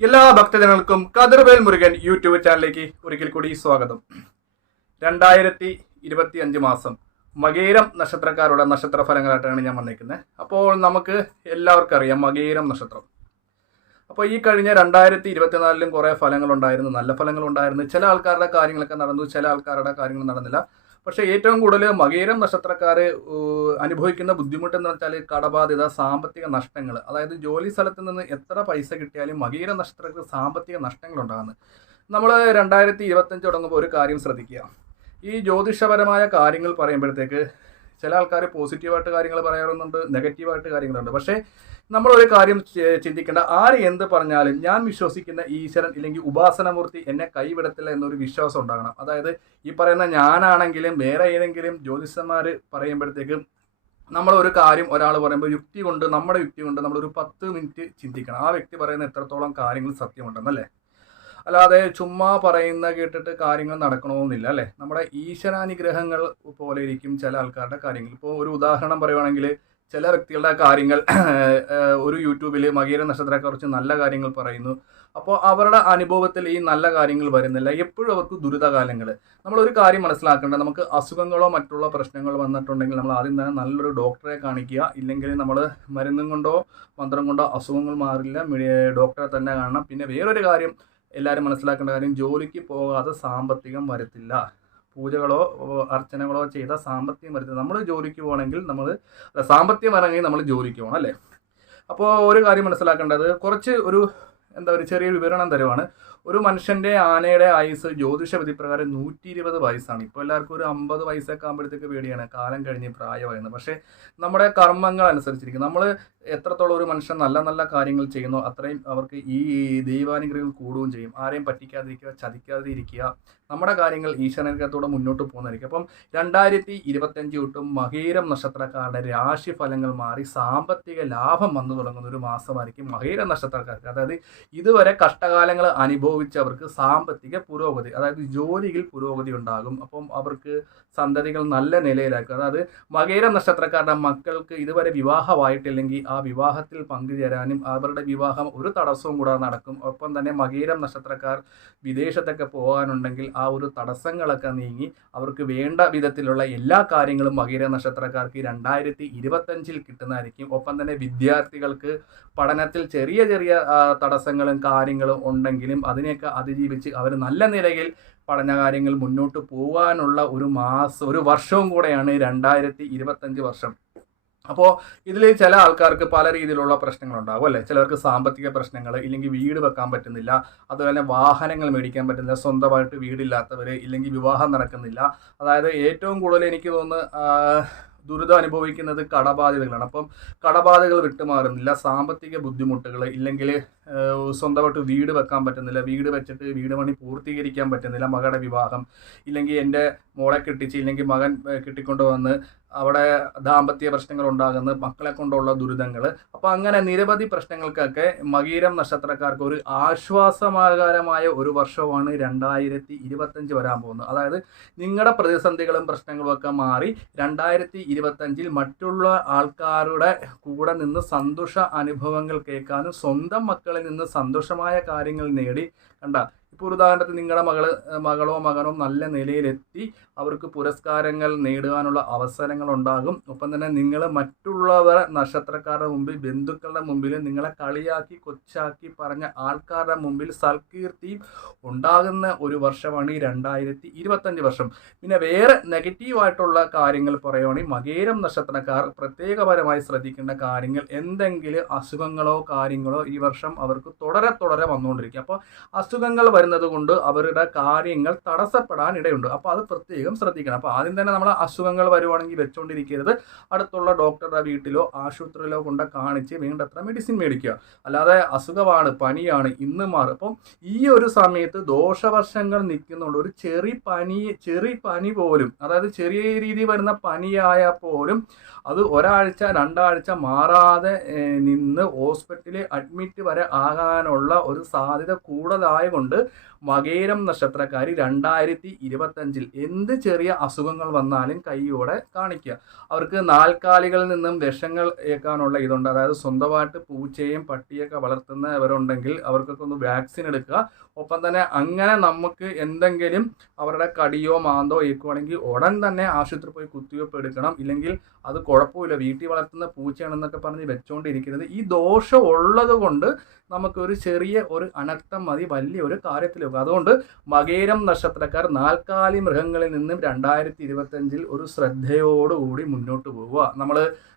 എല്ലാ ഭക്തജനങ്ങൾക്കും കതിർവേൽ മുരുകൻ യൂട്യൂബ് ചാനലിലേക്ക് ഒരിക്കൽ കൂടി സ്വാഗതം. 2025 മാസം മകേരം നക്ഷത്രക്കാരുടെ നക്ഷത്ര ഫലങ്ങളായിട്ടാണ് ഞാൻ വന്നിരിക്കുന്നത്. അപ്പോൾ നമുക്ക് എല്ലാവർക്കും അറിയാം മകേരം നക്ഷത്രം. അപ്പോൾ ഈ കഴിഞ്ഞ 2024 കുറേ ഫലങ്ങളുണ്ടായിരുന്നു, നല്ല ഫലങ്ങളുണ്ടായിരുന്നു. ചില ആൾക്കാരുടെ കാര്യങ്ങളൊക്കെ നടന്നു, ചില ആൾക്കാരുടെ കാര്യങ്ങൾ നടന്നില്ല. പക്ഷേ ഏറ്റവും കൂടുതൽ മകേരം നക്ഷത്രക്കാർ അനുഭവിക്കുന്ന ബുദ്ധിമുട്ടെന്ന് വെച്ചാൽ കടബാധ്യത, സാമ്പത്തിക നഷ്ടങ്ങൾ. അതായത് ജോലി സ്ഥലത്ത് നിന്ന് എത്ര പൈസ കിട്ടിയാലും മകേരം നക്ഷത്രക്കാർക്ക് സാമ്പത്തിക നഷ്ടങ്ങൾ ഉണ്ടാകുന്നത്. നമ്മൾ 2025 തുടങ്ങുമ്പോൾ ഒരു കാര്യം ശ്രദ്ധിക്കുക. ഈ ജ്യോതിഷപരമായ കാര്യങ്ങൾ പറയുമ്പോഴത്തേക്ക് ചില ആൾക്കാർ പോസിറ്റീവായിട്ട് കാര്യങ്ങൾ പറയാറുണ്ട്, നെഗറ്റീവായിട്ട് കാര്യങ്ങളുണ്ട്. പക്ഷേ നമ്മളൊരു കാര്യം ചിന്തിക്കേണ്ട, ആര് എന്ത് പറഞ്ഞാലും ഞാൻ വിശ്വസിക്കുന്ന ഈശ്വരൻ ഇല്ലെങ്കിൽ ഉപാസനമൂർത്തി എന്നെ കൈവിടത്തില്ല എന്നൊരു വിശ്വാസം ഉണ്ടാകണം. അതായത് ഈ പറയുന്ന ഞാനാണെങ്കിലും വേറെ ഏതെങ്കിലും ജ്യോതിഷന്മാർ പറയുമ്പോഴത്തേക്കും നമ്മളൊരു കാര്യം ഒരാൾ പറയുമ്പോൾ നമ്മുടെ യുക്തി കൊണ്ട് നമ്മളൊരു 10 മിനിറ്റ് ചിന്തിക്കണം. ആ വ്യക്തി പറയുന്ന എത്രത്തോളം കാര്യങ്ങൾ സത്യമുണ്ടെന്നല്ലേ. അല്ലാതെ ചുമ്മാ പറയുന്ന കേട്ടിട്ട് കാര്യങ്ങൾ നടക്കണമെന്നില്ല അല്ലേ. നമ്മുടെ ഈശ്വരാനുഗ്രഹങ്ങൾ പോലെ ഇരിക്കും ചില ആൾക്കാരുടെ കാര്യങ്ങൾ. ഇപ്പോൾ ഒരു ഉദാഹരണം പറയുവാണെങ്കിൽ ചില വ്യക്തികളുടെ കാര്യങ്ങൾ ഒരു യൂട്യൂബിൽ മകീര നക്ഷത്രത്തെക്കുറിച്ച് നല്ല കാര്യങ്ങൾ പറയുന്നു. അപ്പോൾ അവരുടെ അനുഭവത്തിൽ ഈ നല്ല കാര്യങ്ങൾ വരുന്നില്ല, എപ്പോഴും അവർക്ക് ദുരിതകാലങ്ങൾ. നമ്മളൊരു കാര്യം മനസ്സിലാക്കേണ്ടത്, നമുക്ക് അസുഖങ്ങളോ മറ്റുള്ള പ്രശ്നങ്ങളോ വന്നിട്ടുണ്ടെങ്കിൽ നമ്മൾ ആദ്യം തന്നെ നല്ലൊരു ഡോക്ടറെ കാണിക്കുക. ഇല്ലെങ്കിൽ നമ്മൾ മരുന്നും കൊണ്ടോ മന്ത്രം കൊണ്ടോ അസുഖങ്ങൾ മാറില്ല, ഡോക്ടറെ തന്നെ കാണണം. പിന്നെ വേറൊരു കാര്യം എല്ലാവരും മനസ്സിലാക്കേണ്ട കാര്യം, ജോലിക്ക് പോകാതെ സാമ്പത്തികം വരത്തില്ല. പൂജകളോ അർച്ചനകളോ ചെയ്ത സാമ്പത്തികം വരത്തില്ല. നമ്മൾ ജോലിക്ക് പോകണമെങ്കിൽ നമ്മൾ സാമ്പത്തികം വരണമെങ്കിൽ നമ്മൾ ജോലിക്ക് പോകണം അല്ലേ. അപ്പോൾ ഒരു കാര്യം മനസ്സിലാക്കേണ്ടത്, കുറച്ച് ഒരു ചെറിയ വിവരണം തരുവാണ്. ഒരു മനുഷ്യൻ്റെ ആനയുടെ ആയുസ് ജ്യോതിഷ വിധിപ്രകാരം 120 വയസ്സാണ്. ഇപ്പോൾ എല്ലാവർക്കും ഒരു 50 വയസ്സൊക്കെ ആകുമ്പോഴത്തേക്ക് പേടിയാണ്, കാലം കഴിഞ്ഞ് പ്രായമായിരുന്നു. പക്ഷേ നമ്മുടെ കർമ്മങ്ങൾ അനുസരിച്ചിരിക്കും. നമ്മൾ എത്രത്തോളം ഒരു മനുഷ്യൻ നല്ല നല്ല കാര്യങ്ങൾ ചെയ്യുന്നു അത്രയും അവർക്ക് ഈ ദൈവാനുഗ്രഹം കൂടുകയും ചെയ്യും. ആരെയും പറ്റിക്കാതിരിക്കുക, ചതിക്കാതിരിക്കുക, നമ്മുടെ കാര്യങ്ങൾ ഈശ്വരനത്തോടെ മുന്നോട്ട് പോകുന്നതായിരിക്കും. അപ്പം 2025 തൊട്ടും മകീരം നക്ഷത്രക്കാരുടെ രാശി ഫലങ്ങൾ മാറി സാമ്പത്തിക ലാഭം വന്നു തുടങ്ങുന്ന ഒരു മാസമായിരിക്കും മകീരം നക്ഷത്രക്കാർക്ക്. അതായത് ഇതുവരെ കഷ്ടകാലങ്ങൾ അനുഭവിച്ചവർക്ക് സാമ്പത്തിക പുരോഗതി, അതായത് ജോലിയിൽ പുരോഗതി ഉണ്ടാകും. അപ്പം അവർക്ക് സന്തതികൾ നല്ല നിലയിലാക്കും. അതായത് മകീരം നക്ഷത്രക്കാരുടെ മക്കൾക്ക് ഇതുവരെ വിവാഹമായിട്ടില്ലെങ്കിൽ ആ വിവാഹത്തിൽ പങ്കുചേരാനും അവരുടെ വിവാഹം ഒരു തടസ്സവും കൂടാതെ നടക്കും. ഒപ്പം തന്നെ മകീരം നക്ഷത്രക്കാർ വിദേശത്തൊക്കെ പോകാനുണ്ടെങ്കിൽ ആ ഒരു തടസ്സങ്ങളൊക്കെ നീങ്ങി അവർക്ക് വേണ്ട വിധത്തിലുള്ള എല്ലാ കാര്യങ്ങളും മകീര നക്ഷത്രക്കാർക്ക് 2025 കിട്ടുന്നതായിരിക്കും. ഒപ്പം തന്നെ വിദ്യാർത്ഥികൾക്ക് പഠനത്തിൽ ചെറിയ ചെറിയ തടസ്സങ്ങളും കാര്യങ്ങളും ഉണ്ടെങ്കിലും അതിനെയൊക്കെ അതിജീവിച്ച് അവർ നല്ല നിലയിൽ പഠന കാര്യങ്ങൾ മുന്നോട്ട് പോകാനുള്ള ഒരു വർഷവും കൂടെയാണ് 2025 വർഷം. അപ്പോൾ ഇതിൽ ചില ആൾക്കാർക്ക് പല രീതിയിലുള്ള പ്രശ്നങ്ങളുണ്ടാകും അല്ലേ. ചിലർക്ക് സാമ്പത്തിക പ്രശ്നങ്ങൾ, ഇല്ലെങ്കിൽ വീട് വെക്കാൻ പറ്റുന്നില്ല, അതുപോലെ വാഹനങ്ങൾ മേടിക്കാൻ പറ്റുന്നില്ല, സ്വന്തമായിട്ട് വീടില്ലാത്തവർ, ഇല്ലെങ്കിൽ വിവാഹം നടക്കുന്നില്ല. അതായത് ഏറ്റവും കൂടുതൽ എനിക്ക് തോന്നുന്നു ദുരിതം അനുഭവിക്കുന്നത് കടബാധ്യതകളാണ്. അപ്പം കടബാധ്യതകൾ വിട്ടുമാറുന്നില്ല, സാമ്പത്തിക ബുദ്ധിമുട്ടുകൾ, ഇല്ലെങ്കിൽ സ്വന്തമായിട്ട് വീട് വെക്കാൻ പറ്റുന്നില്ല, വീട് വെച്ചിട്ട് വീട് പണി പൂർത്തീകരിക്കാൻ പറ്റുന്നില്ല, മകളുടെ വിവാഹം, ഇല്ലെങ്കിൽ എൻ്റെ മോളെ കെട്ടിച്ച് ഇല്ലെങ്കിൽ മകൻ കെട്ടിക്കൊണ്ടുവന്ന് അവിടെ ദാമ്പത്യ പ്രശ്നങ്ങൾ ഉണ്ടാകുന്ന, മക്കളെ കൊണ്ടുള്ള ദുരിതങ്ങൾ. അപ്പോൾ അങ്ങനെ നിരവധി പ്രശ്നങ്ങൾക്കൊക്കെ മകീരം നക്ഷത്രക്കാർക്ക് ഒരു ആശ്വാസകരമായ ഒരു വർഷമാണ് 2025 വരാൻ പോകുന്നത്. അതായത് നിങ്ങളുടെ പ്രതിസന്ധികളും പ്രശ്നങ്ങളും ഒക്കെ മാറി 2025 മറ്റുള്ള ആൾക്കാരുടെ കൂടെ നിന്ന് സന്തോഷ അനുഭവങ്ങൾ കേൾക്കാനും സ്വന്തം മക്കളിൽ നിന്ന് സന്തോഷമായ കാര്യങ്ങൾ നേടി ഇപ്പോൾ ഒരു ഉദാഹരണത്തിന് നിങ്ങളുടെ മകളോ മകനോ നല്ല നിലയിലെത്തി അവർക്ക് പുരസ്കാരങ്ങൾ നേടുവാനുള്ള അവസരങ്ങൾ ഉണ്ടാകും. ഒപ്പം തന്നെ നിങ്ങൾ മറ്റുള്ളവർ നക്ഷത്രക്കാരുടെ മുമ്പിൽ, ബന്ധുക്കളുടെ മുമ്പിൽ നിങ്ങളെ കളിയാക്കി കൊച്ചാക്കി പറഞ്ഞ ആൾക്കാരുടെ മുമ്പിൽ സൽകീർത്തിയും ഉണ്ടാകുന്ന ഒരു വർഷമാണ് ഈ 2025 വർഷം. പിന്നെ വേറെ നെഗറ്റീവായിട്ടുള്ള കാര്യങ്ങൾ പറയുവാണെങ്കിൽ മകീരം നക്ഷത്രക്കാർ പ്രത്യേകപരമായി ശ്രദ്ധിക്കേണ്ട കാര്യങ്ങൾ, എന്തെങ്കിലും അസുഖങ്ങളോ കാര്യങ്ങളോ ഈ വർഷം അവർക്ക് തുടരെ വന്നുകൊണ്ടിരിക്കും. അപ്പോൾ അസുഖങ്ങൾ വരുന്നത് കൊണ്ട് അവരുടെ കാര്യങ്ങൾ തടസ്സപ്പെടാൻ ഇടയുണ്ട്. അപ്പോൾ അത് പ്രത്യേകം ശ്രദ്ധിക്കണം. അപ്പോൾ ആദ്യം തന്നെ നമ്മൾ അസുഖങ്ങൾ വരുവാണെങ്കിൽ വെച്ചുകൊണ്ടിരിക്കരുത്. അടുത്തുള്ള ഡോക്ടറുടെ വീട്ടിലോ ആശുപത്രിയിലോ കൊണ്ട് കാണിച്ച് വേണ്ടത്ര മെഡിസിൻ മേടിക്കുക. അല്ലാതെ അസുഖമാണ്, പനിയാണ്, ഇന്ന് മാറും. അപ്പം ഈ ഒരു സമയത്ത് ദോഷവർഷങ്ങൾ നിൽക്കുന്നുണ്ട്. ഒരു ചെറിയ പനി പോലും, അതായത് ചെറിയ രീതിയിൽ വരുന്ന പനിയായാൽ പോലും അത് ഒരാഴ്ച 2 ആഴ്ച മാറാതെ നിന്ന് ഹോസ്പിറ്റലിൽ അഡ്മിറ്റ് വരെ ആകാനുള്ള ഒരു സാധ്യത കൂടുതലായതുകൊണ്ട് മകയിരം നക്ഷത്രക്കാർ 2025 എന്ത് ചെറിയ അസുഖങ്ങൾ വന്നാലും കൈയോടെ കാണിക്കുക. അവർക്ക് നാൽക്കാലികളിൽ നിന്നും വിഷങ്ങൾ ഏൽക്കാനുള്ള ഇതുണ്ട്. അതായത് സ്വന്തമായിട്ട് പൂച്ചയും പട്ടിയൊക്കെ വളർത്തുന്നവരുണ്ടെങ്കിൽ അവർക്കൊക്കെ ഒന്ന് വാക്സിൻ എടുക്കുക. ഒപ്പം തന്നെ അങ്ങനെ നമുക്ക് എന്തെങ്കിലും അവരുടെ കടിയോ മാന്തോ ഏൽക്കുവാണെങ്കിൽ ഉടൻ തന്നെ ആശുപത്രി പോയി കുത്തിവയ്പ്പ് എടുക്കണം. ഇല്ലെങ്കിൽ അത് കുഴപ്പമില്ല, വീട്ടിൽ വളർത്തുന്ന പൂച്ചയാണെന്നൊക്കെ പറഞ്ഞ് വെച്ചുകൊണ്ടിരിക്കരുത്. ഈ ദോഷം ഉള്ളത് കൊണ്ട് നമുക്കൊരു ചെറിയ ഒരു അനർത്ഥം മതി വലിയൊരു കാര്യത്തിലേക്ക്. അതുകൊണ്ട് മകയിരം നക്ഷത്രക്കാർ നാൽക്കാലി മൃഗങ്ങളിൽ നിന്നും 2025 ഒരു ശ്രദ്ധയോടുകൂടി മുന്നോട്ട് പോവുക. നമ്മൾ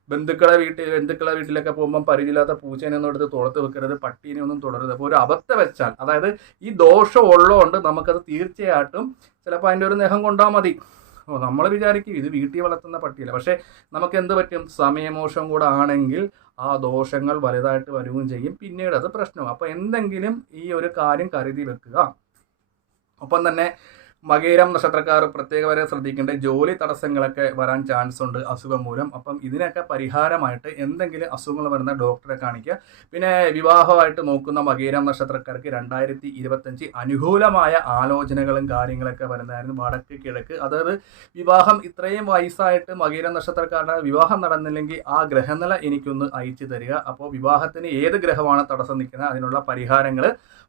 ബന്ധുക്കളെ വീട്ടിലൊക്കെ പോകുമ്പോൾ പരിചയമില്ലാത്ത പൂച്ചേനെ ഒന്നും എടുത്ത് തുളത്ത് വെക്കരുത്, പട്ടീനെ ഒന്നും തുടരുത്. അപ്പോൾ ഒരു അബദ്ധം വെച്ചാൽ, അതായത് ഈ ദോഷം ഉള്ളതുകൊണ്ട് നമുക്കത് തീർച്ചയായിട്ടും ചിലപ്പോൾ അതിൻ്റെ ഒരു നെഹം കൊണ്ടാൽ മതി. നമ്മൾ വിചാരിക്കും ഇത് വീട്ടിൽ വളർത്തുന്ന പട്ടിയല്ല, പക്ഷേ നമുക്ക് എന്ത് പറ്റും, സമയമോശം കൂടെ ആണെങ്കിൽ ആ ദോഷങ്ങൾ വലുതായിട്ട് വരികയും ചെയ്യും, പിന്നീട് അത് പ്രശ്നവും. അപ്പോൾ എന്തെങ്കിലും ഈ ഒരു കാര്യം കരുതി വെക്കുക. ഒപ്പം തന്നെ മകയിരം നക്ഷത്രക്കാർ പ്രത്യേകവരെ ശ്രദ്ധിക്കേണ്ട ജോലി തടസ്സങ്ങളൊക്കെ വരാൻ ചാൻസ് ഉണ്ട് അസുഖം മൂലം. അപ്പം ഇതിനൊക്കെ പരിഹാരമായിട്ട് എന്തെങ്കിലും അസുഖങ്ങൾ വരുന്ന ഡോക്ടറെ കാണിക്കുക. പിന്നെ വിവാഹമായിട്ട് നോക്കുന്ന മകയിരം നക്ഷത്രക്കാർക്ക് 2025 അനുകൂലമായ ആലോചനകളും കാര്യങ്ങളൊക്കെ വരുന്നതായിരുന്നു. വടക്ക് കിഴക്ക്, അതായത് വിവാഹം ഇത്രയും വയസ്സായിട്ട് മകയിരം നക്ഷത്രക്കാരുടെ വിവാഹം നടന്നില്ലെങ്കിൽ ആ ഗ്രഹനില എനിക്കൊന്ന് അയച്ചു തരിക. അപ്പോൾ വിവാഹത്തിന് ഏത് ഗ്രഹമാണ് തടസ്സം നിൽക്കുന്നത് അതിനുള്ള പരിഹാരങ്ങൾ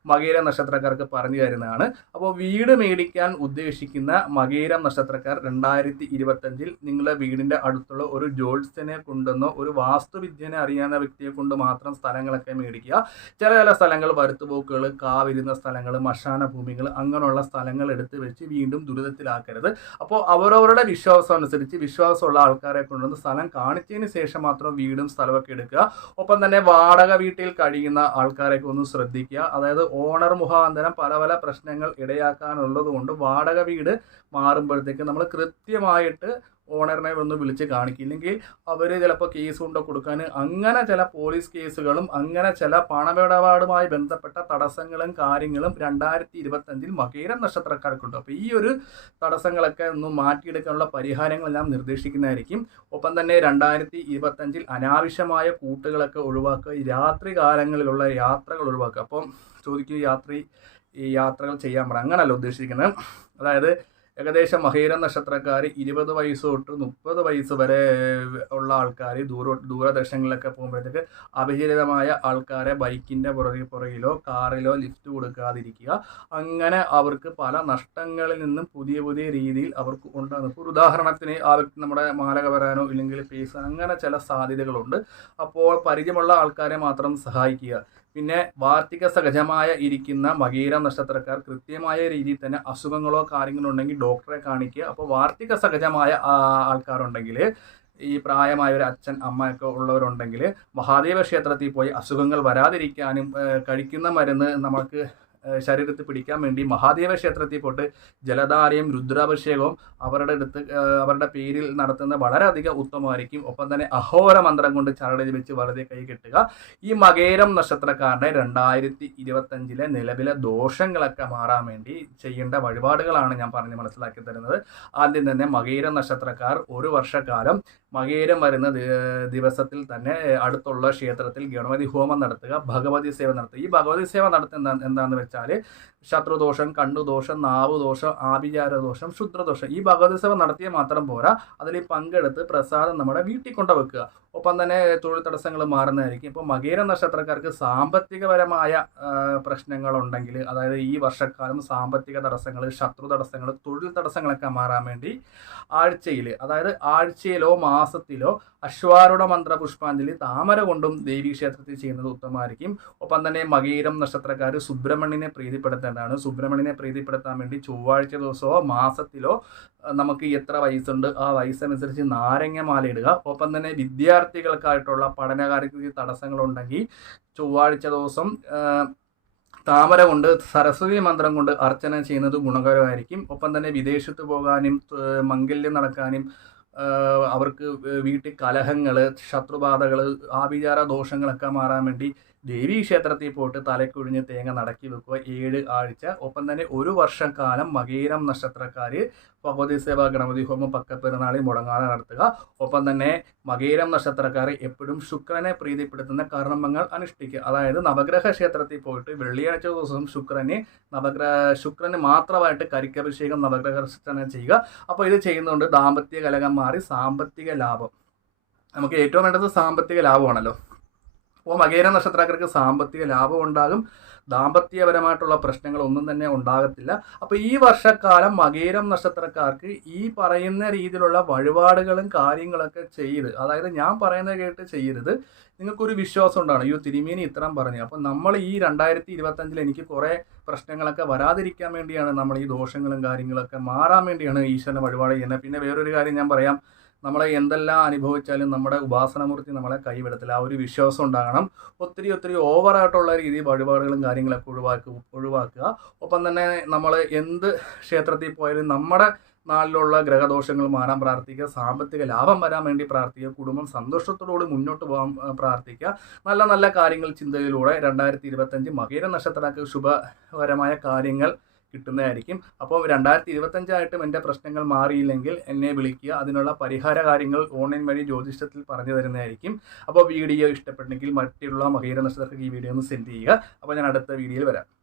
മകയിരം നക്ഷത്രക്കാർക്ക് പറഞ്ഞു തരുന്നതാണ്. അപ്പോൾ വീട് മേടിക്കാൻ ഉദ്ദേശിക്കുന്ന മകയിരം നക്ഷത്രക്കാർ 2025 നിങ്ങളുടെ വീടിൻ്റെ അടുത്തുള്ള ഒരു ജ്യോത്സ്യനെ കൊണ്ടുവന്നോ ഒരു വാസ്തുവിദ്യനെ അറിയാവുന്ന വ്യക്തിയെ കൊണ്ട് മാത്രം സ്ഥലങ്ങളൊക്കെ മേടിക്കുക. ചില സ്ഥലങ്ങൾ വരുത്തുപോക്കുകൾ, കാവിരുന്ന സ്ഥലങ്ങൾ, മശാന ഭൂമികൾ, അങ്ങനെയുള്ള സ്ഥലങ്ങൾ എടുത്ത് വെച്ച് വീണ്ടും ദുരിതത്തിലാക്കരുത്. അപ്പോൾ അവരവരുടെ വിശ്വാസം അനുസരിച്ച് വിശ്വാസമുള്ള ആൾക്കാരെ കൊണ്ടുവന്ന് സ്ഥലം കാണിച്ചതിന് ശേഷം മാത്രം വീടും സ്ഥലമൊക്കെ എടുക്കുക. ഒപ്പം തന്നെ വാടക വീട്ടിൽ കഴിയുന്ന ആൾക്കാരെയൊക്കെ ഒന്ന് ശ്രദ്ധിക്കുക. അതായത് ഓണർ മുഖാന്തരം പല പ്രശ്നങ്ങൾ ഇടയാക്കാനുള്ളത് കൊണ്ട് വാടക വീട് മാറുമ്പോഴത്തേക്ക് നമ്മൾ കൃത്യമായിട്ട് ഓണറിനെ ഒന്ന് വിളിച്ച് കാണിക്കില്ലെങ്കിൽ അവർ ചിലപ്പോൾ കേസ് കൊണ്ട് കൊടുക്കാൻ, അങ്ങനെ ചില പോലീസ് കേസുകളും അങ്ങനെ ചില പണമിടപാടുമായി ബന്ധപ്പെട്ട തടസ്സങ്ങളും കാര്യങ്ങളും 2025 മകയിരം നക്ഷത്രക്കാർക്കുണ്ട്. അപ്പോൾ ഈ ഒരു തടസ്സങ്ങളൊക്കെ ഒന്ന് മാറ്റിയെടുക്കാനുള്ള പരിഹാരങ്ങൾ ഞാൻ നിർദ്ദേശിക്കുന്നതായിരിക്കും. ഒപ്പം തന്നെ 2025 അനാവശ്യമായ കൂട്ടുകളൊക്കെ ഒഴിവാക്കുക. രാത്രി കാലങ്ങളിലുള്ള യാത്രകൾ ഒഴിവാക്കുക. അപ്പം ചോദിക്കും ഈ യാത്രകൾ ചെയ്യാൻ പറ, അങ്ങനല്ല ഉദ്ദേശിക്കുന്നത്. അതായത് ഏകദേശം മകയിരം നക്ഷത്രക്കാർ 20 വയസ്സ് തൊട്ട് 30 വയസ്സ് വരെ ഉള്ള ആൾക്കാർ ദൂരദേശങ്ങളിലൊക്കെ പോകുമ്പോഴത്തേക്ക് അപരിചിതമായ ആൾക്കാരെ ബൈക്കിൻ്റെ പുറകിലോ കാറിലോ ലിഫ്റ്റ് കൊടുക്കാതിരിക്കുക. അങ്ങനെ അവർക്ക് പല നഷ്ടങ്ങളിൽ നിന്നും പുതിയ രീതിയിൽ അവർക്ക് ഉണ്ടാകുന്നു. ഇപ്പോൾ ഉദാഹരണത്തിന് ആ വ്യക്തി നമ്മുടെ മാലക വരാനോ ഇല്ലെങ്കിൽ പേസ, അങ്ങനെ ചില സാധ്യതകളുണ്ട്. അപ്പോൾ പരിചയമുള്ള ആൾക്കാരെ മാത്രം സഹായിക്കുക. പിന്നെ വാർത്തിക സഹജമായ ഇരിക്കുന്ന മകയിരം നക്ഷത്രക്കാർ കൃത്യമായ രീതിയിൽ തന്നെ അസുഖങ്ങളോ കാര്യങ്ങളോ ഉണ്ടെങ്കിൽ ഡോക്ടറെ കാണിക്കുക. അപ്പോൾ വാർത്തിക സഹജമായ ആൾക്കാരുണ്ടെങ്കിൽ, ഈ പ്രായമായ ഒരു അച്ഛൻ അമ്മയൊക്കെ ഉള്ളവരുണ്ടെങ്കിൽ മഹാദേവ ക്ഷേത്രത്തിൽ പോയി അസുഖങ്ങൾ വരാതിരിക്കാനും കഴിക്കുന്ന മരുന്ന് നമുക്ക് ശരീരത്തിൽ പിടിക്കാൻ വേണ്ടി മഹാദേവ ക്ഷേത്രത്തിൽ പോയിട്ട് ജലധാരയും രുദ്രാഭിഷേകവും അവരുടെ പേരിൽ നടത്തുന്ന വളരെയധികം ഉത്തമമായിരിക്കും. ഒപ്പം തന്നെ അഹോര മന്ത്രം കൊണ്ട് ചരട് വെച്ച് വെറുതെ കൈ കെട്ടുക. ഈ മകയിരം നക്ഷത്രക്കാരുടെ 2025 നിലവിലെ ദോഷങ്ങളൊക്കെ മാറാൻ വേണ്ടി ചെയ്യേണ്ട വഴിപാടുകളാണ് ഞാൻ പറഞ്ഞ് മനസ്സിലാക്കി തരുന്നത്. ആദ്യം തന്നെ മകയിരം നക്ഷത്രക്കാർ ഒരു വർഷക്കാലം മകയിരം വരുന്ന ദിവസത്തിൽ തന്നെ അടുത്തുള്ള ക്ഷേത്രത്തിൽ ഗണപതി ഹോമം നടത്തുക, ഭഗവതി സേവ നടത്തുക. ഈ ഭഗവതി സേവ നടത്തുന്ന എന്താണെന്ന് വെച്ചാൽ ശത്രുദോഷം, കണ്ണുദോഷം, നാവുദോഷം, ആഭിചാരദോഷം, ശുദ്രദോഷം, ഈ ഭഗവതി സേവ നടത്തിയാൽ മാത്രം പോരാ, അതിൽ പങ്കെടുത്ത് പ്രസാദം നമ്മുടെ വീട്ടിൽ കൊണ്ടുവെക്കുക. ഒപ്പം തന്നെ തൊഴിൽ തടസ്സങ്ങൾ മാറുന്നതായിരിക്കും. ഇപ്പോൾ മകയിരം നക്ഷത്രക്കാർക്ക് സാമ്പത്തികപരമായ പ്രശ്നങ്ങളുണ്ടെങ്കിൽ, അതായത് ഈ വർഷക്കാലം സാമ്പത്തിക തടസ്സങ്ങൾ, ശത്രു തടസ്സങ്ങൾ, തൊഴിൽ തടസ്സങ്ങളൊക്കെ മാറാൻ വേണ്ടി ആഴ്ചയിലോ മാസത്തിലോ അശ്വാരൂഢ മന്ത്ര പുഷ്പാഞ്ജലി താമര കൊണ്ടും ദേവീക്ഷേത്രത്തിൽ ചെയ്യുന്നത് ഉത്തമമായിരിക്കും. ഒപ്പം തന്നെ മകയിരം നക്ഷത്രക്കാർ സുബ്രഹ്മണ്യനെ പ്രീതിപ്പെടുത്തേണ്ടതാണ്. സുബ്രഹ്മണ്യനെ പ്രീതിപ്പെടുത്താൻ വേണ്ടി ചൊവ്വാഴ്ച ദിവസമോ മാസത്തിലോ നമുക്ക് എത്ര വയസ്സുണ്ട് ആ വയസ്സനുസരിച്ച് നാരങ്ങമാല ഇടുക. ഒപ്പം തന്നെ വിദ്യാർത്ഥികൾക്കായിട്ടുള്ള പഠനകാര്യത്തിൽ തടസ്സങ്ങളുണ്ടെങ്കിൽ ചൊവ്വാഴ്ച ദിവസം താമര കൊണ്ട് സരസ്വതി മന്ത്രം കൊണ്ട് അർച്ചന ചെയ്യുന്നത് ഗുണകരമായിരിക്കും. ഒപ്പം തന്നെ വിദേശത്ത് പോകാനും മംഗല്യം നടക്കാനും അവർക്ക് വീട്ടിൽ കലഹങ്ങൾ, ശത്രുബാധകൾ, ആഭിചാര ദോഷങ്ങളൊക്കെ മാറാൻ വേണ്ടി ദേവീ ക്ഷേത്രത്തിൽ പോയിട്ട് തലക്കൊഴിഞ്ഞ് തേങ്ങ നടക്കി വെക്കുക 7 ആഴ്ച. ഒപ്പം തന്നെ 1 വർഷക്കാലം മകീരം നക്ഷത്രക്കാർ ഭഗവതി സേവ, ഗണപതി ഹോമം, പക്കപ്പെരുന്നാളി മുടങ്ങാതെ നടത്തുക. ഒപ്പം തന്നെ മകീരം നക്ഷത്രക്കാർ എപ്പോഴും ശുക്രനെ പ്രീതിപ്പെടുത്തുന്ന കർമ്മങ്ങൾ അനുഷ്ഠിക്കുക. അതായത് നവഗ്രഹ ക്ഷേത്രത്തിൽ പോയിട്ട് വെള്ളിയാഴ്ച ദിവസം ശുക്രന് മാത്രമായിട്ട് കരിക്കഭിഷേകം നവഗ്രഹ ചെയ്യുക. അപ്പോൾ ഇത് ചെയ്യുന്നതുകൊണ്ട് ദാമ്പത്യ കലഹം മാറി സാമ്പത്തിക ലാഭം. നമുക്ക് ഏറ്റവും വേണ്ടത് സാമ്പത്തിക ലാഭമാണല്ലോ. അപ്പോൾ മകീരം നക്ഷത്രക്കാർക്ക് സാമ്പത്തിക ലാഭം ഉണ്ടാകും, ദാമ്പത്യപരമായിട്ടുള്ള പ്രശ്നങ്ങളൊന്നും തന്നെ ഉണ്ടാകത്തില്ല. അപ്പോൾ ഈ വർഷക്കാലം മകീരം നക്ഷത്രക്കാർക്ക് ഈ പറയുന്ന രീതിയിലുള്ള വഴിപാടുകളും കാര്യങ്ങളൊക്കെ ചെയ്ത്, അതായത് ഞാൻ പറയുന്നത് കേട്ട് ചെയ്യരുത്. നിങ്ങൾക്കൊരു വിശ്വാസം ഉണ്ടാണ്, അയ്യോ തിരുമേനി ഇത്രയും പറഞ്ഞു. അപ്പം നമ്മൾ ഈ 2025 എനിക്ക് കുറേ പ്രശ്നങ്ങളൊക്കെ വരാതിരിക്കാൻ വേണ്ടിയാണ് നമ്മൾ ഈ ദോഷങ്ങളും കാര്യങ്ങളൊക്കെ മാറാൻ വേണ്ടിയാണ് ഈശ്വരനെ വഴിപാട് ചെയ്യുന്നത്. പിന്നെ വേറൊരു കാര്യം ഞാൻ പറയാം, നമ്മളെ എന്തെല്ലാം അനുഭവിച്ചാലും നമ്മുടെ ഉപാസനമൂർത്തി നമ്മളെ കൈവിടത്തില്ല. ആ ഒരു വിശ്വാസം ഉണ്ടാകണം. ഒത്തിരി ഓവറായിട്ടുള്ള രീതിയിൽ വഴിപാടുകളും കാര്യങ്ങളൊക്കെ ഒഴിവാക്കുക. ഒപ്പം തന്നെ നമ്മൾ എന്ത് ക്ഷേത്രത്തിൽ പോയാലും നമ്മുടെ നാളിലുള്ള ഗ്രഹദോഷങ്ങൾ മാറാൻ പ്രാർത്ഥിക്കുക, സാമ്പത്തിക ലാഭം വരാൻ വേണ്ടി പ്രാർത്ഥിക്കുക, കുടുംബം സന്തോഷത്തോടുകൂടി മുന്നോട്ട് പോകാൻ പ്രാർത്ഥിക്കുക. നല്ല നല്ല കാര്യങ്ങൾ ചിന്തയിലൂടെ 2025 മകീര നക്ഷത്രക്കാർക്ക് ശുഭകരമായ കാര്യങ്ങൾ കിട്ടുന്നതായിരിക്കും. അപ്പോൾ 2025 എൻ്റെ പ്രശ്നങ്ങൾ മാറിയില്ലെങ്കിൽ എന്നെ വിളിക്കുക, അതിനുള്ള പരിഹാര കാര്യങ്ങൾ ഓൺലൈൻ വഴി ജ്യോതിഷത്തിൽ പറഞ്ഞു തരുന്നതായിരിക്കും. അപ്പോൾ വീഡിയോ ഇഷ്ടപ്പെട്ടെങ്കിൽ മറ്റുള്ള മകീര നക്ഷത്രക്കാർക്ക് ഈ വീഡിയോ ഒന്ന് സെൻഡ് ചെയ്യുക. അപ്പോൾ ഞാൻ അടുത്ത വീഡിയോയിൽ വരാം.